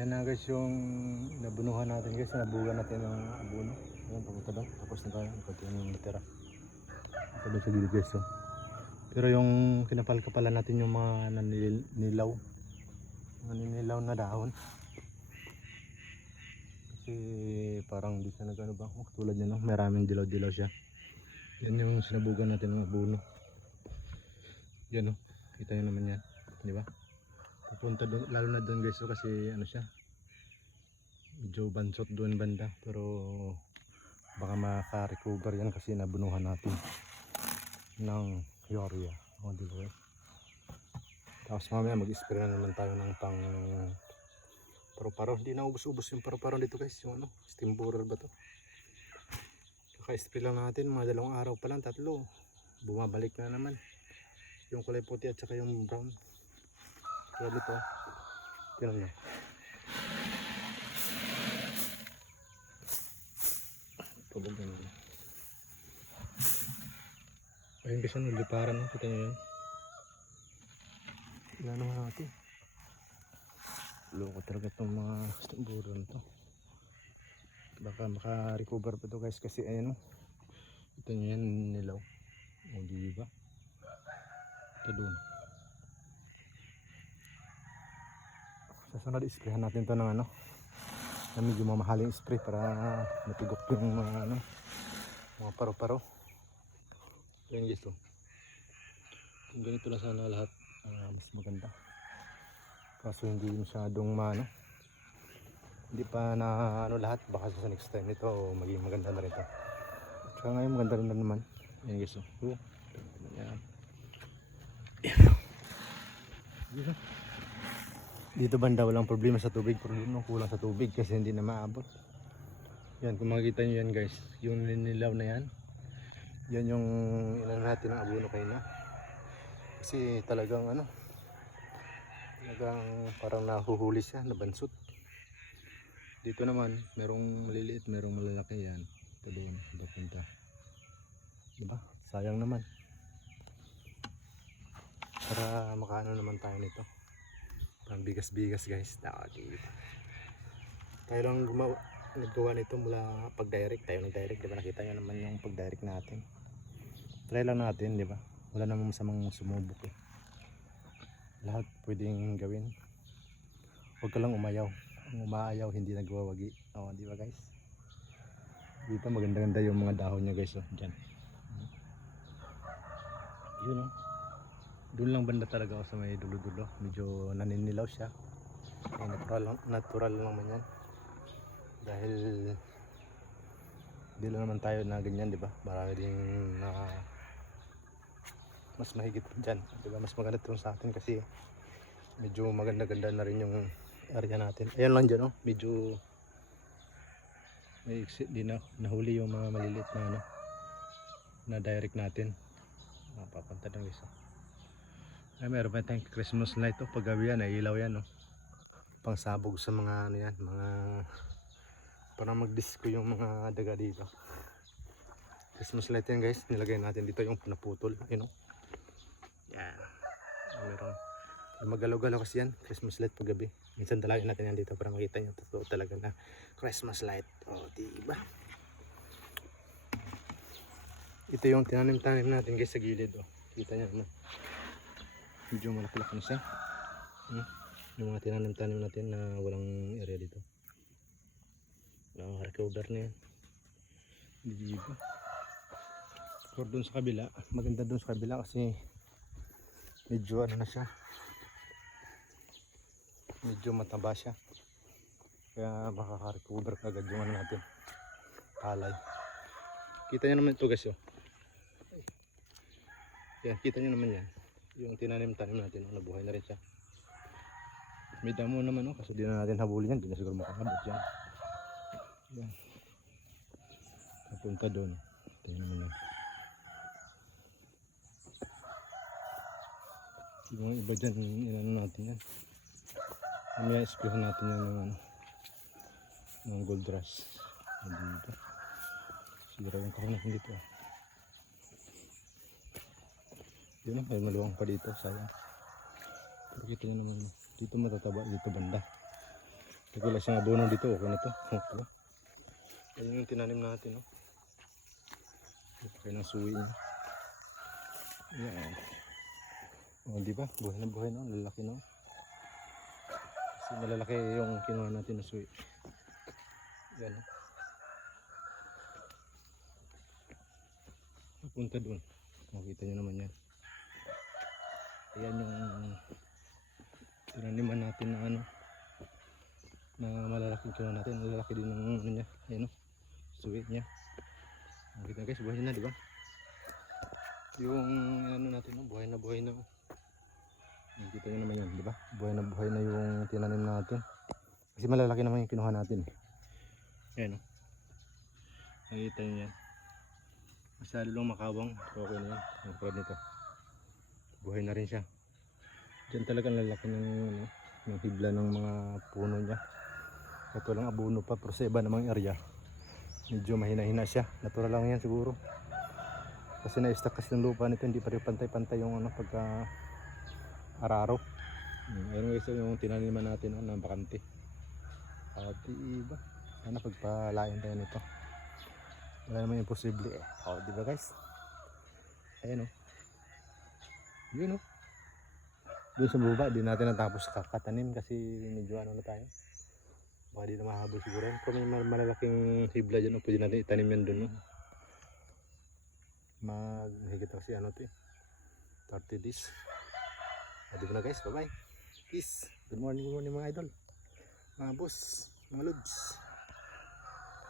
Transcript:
Yan na guys yung nabunuhan natin guys, nabugan natin ng abuno. Ayan, papunta doon. Tapos na tayo, konti yung natira. Ito doon sa gilid guys. Pero yung kinapal-kapalan natin yung mga naninilaw. Naninilaw na dahon. Kasi parang di siya nagano ba. Tulad niya no, maraming dilaw-dilaw siya. Yan yung sinabugan natin ng abuno. Yan o, kita nyo naman yan. Di ba? Pupunta doon, lalo na doon guys kasi ano siya, medyo bansot doon banda, pero baka maka-recover yan kasi nabunuhan natin ng urea. O diba? Tapos mamaya mag-spray na naman tayo ng pang paru-paro. Hindi na ubos-ubos yung paru-paro dito guys, yung ano, steam borer ba to. Kaka-spray lang natin mga 2 araw pa lang, 3, bumabalik na naman yung kulay puti at saka yung brown. Kaya dito, tingnan nyo. Pabagyan nyo. Ayun kasi naliparan, no? Kita nyo yun. Ilan naman natin. Loko talaga itong mga stamburo na to. Baka maka-recover pa to guys kasi ayun, no? Kita nyo yan nilaw. O diba? Ito doon. Sasunod isprayan natin to ng ano, na medyo mamahaling spray para matugok yung mga ano, mga paro-paro. Yan guys, kung ganito lang sana lahat, mas maganda. Kaso hindi masyadong ano, hindi pa na ano lahat, baka sa next time nito maging maganda na rin to. Tsaka ngayon maganda rin na naman. Yan guys, yan. Dito banda walang problema sa tubig, problema kulang sa tubig kasi hindi na maabot. Yan, kung makikita nyo yan guys, yung ninilaw na yan, yan yung ilan natin ng abuno kayo na. Kasi talagang ano, talagang parang nahuhuli siya, nabansot. Dito naman, merong maliliit, merong malalaki yan. Ito doon, punta. Diba? Sayang naman. Para makaano naman tayo nito. Parang bigas-bigas guys. Tayo lang naggawa nito mula pag-direct. Tayo nag-direct, diba? Nakita nyo naman yung pag-direct natin. Try lang natin, diba? Wala namang masamang sumubok eh. Lahat pwedeng gawin. Huwag ka lang umayaw. Ang umaayaw hindi nagwawagi. O, diba guys? Dito maganda-ganda yung mga dahon niya guys. Diyan. Yun o. Doon lang banda talaga ako sa may dulo-dulo. Medyo naninilaw siya. Natural lang naman yan. Dahil di lang naman tayo na ganyan, diba? Marami din na mas mahigit dyan, diba? Mas maganda ito sa atin kasi medyo maganda-ganda na rin yung area natin. Ayan lang dyan, medyo may exit din na nahuli yung mga maliliit na ano, na direct natin. Papunta ng isa. Ay, meron pa tayong Christmas light pag gabi yan, ilaw yan pangsabog sa mga ano yan, mga para mag-disco yung mga daga dito. Christmas light yan guys, nilagay natin dito yung naputol, ayun yan. Meron magalaw-galaw kasi yan, Christmas light pag gabi. Minsan dalagin natin yan dito para makita nyo totoo talaga na Christmas light. O diba, ito yung tinanim-tanim natin guys sa gilid. Kita nyo naman, medyo malaki-laki na siya. Yung mga tinanim-tanim natin na walang area dito, recover na yan. Diba? Or dun sa kabila, maganda dun sa kabila kasi medyo ano na siya, medyo mataba siya, kaya makaka-recover agad yung ano natin, palay. Kita nyo naman ito guys. Yan, kita nyo naman yan, yung tinanim-tanim natin, nabuhay na rin siya. May damo naman kasi di na natin habulin yan, di na siguro makakabot yan. Yan, napunta doon. Tingnan mo na yung iba dyan, inano natin yan, mamaya isprayan natin yan ng gold rush. Dito siguro yung kahon natin dito. Yun, may maluwang pa dito, sayang. Pero kita nyo naman dito matataba, dito banda Wala siyang abono dito, okay na to. Okay. Ayun yung tinanim natin, no? Okay ng suwi niya. Yan. O, di ba? Buhay na buhay, no? Lalaki, no? Kasi malalaki yung kinuha natin na suwi. Yan, no? Napunta doon. Makita nyo naman yan. Ayan yung tinaniman natin na ano, na malalaking kinuha natin. Malalaki din ng ano niya. Ayan, no? Suwi niya. Makita guys, buhay na, di ba? Yung ano natin, no? Buhay na, oh. Nakita nyo naman yan, di ba? Buhay na yung tinanim natin. Kasi malalaki naman yung kinuha natin. Ayan, oh. Nakita nyo yan. Masyado lang makawang. Okay na yan. Ang crowd nito. Buhay na rin siya. Diyan talagang lalaki ng, ano, ng hibla ng mga puno niya. At walang abono pa. Pero sa iba namang area, medyo mahina-hina siya. Natural lang yan siguro. Kasi na-stack kasi yung lupa nito. Hindi pa rin pantay-pantay yung ano, pagka araro. Ayun guys, yung tinaniman natin ng bakante. At iba. Sana pagpalain tayo nito. Wala naman imposible eh. O, diba guys? Ayan o. Yun o. Doon sa baba, di natin natapos kakatanim kasi medyo ano na tayo. Baka di na mahabol siguro. Kung may malalaking hibla dyan, pwede natin itanim yan doon. No? Maghigit kasi ano to eh. 30 days. O, diba na guys? Bye bye. Peace. Good morning mga idol. Mga boss. Mga lods.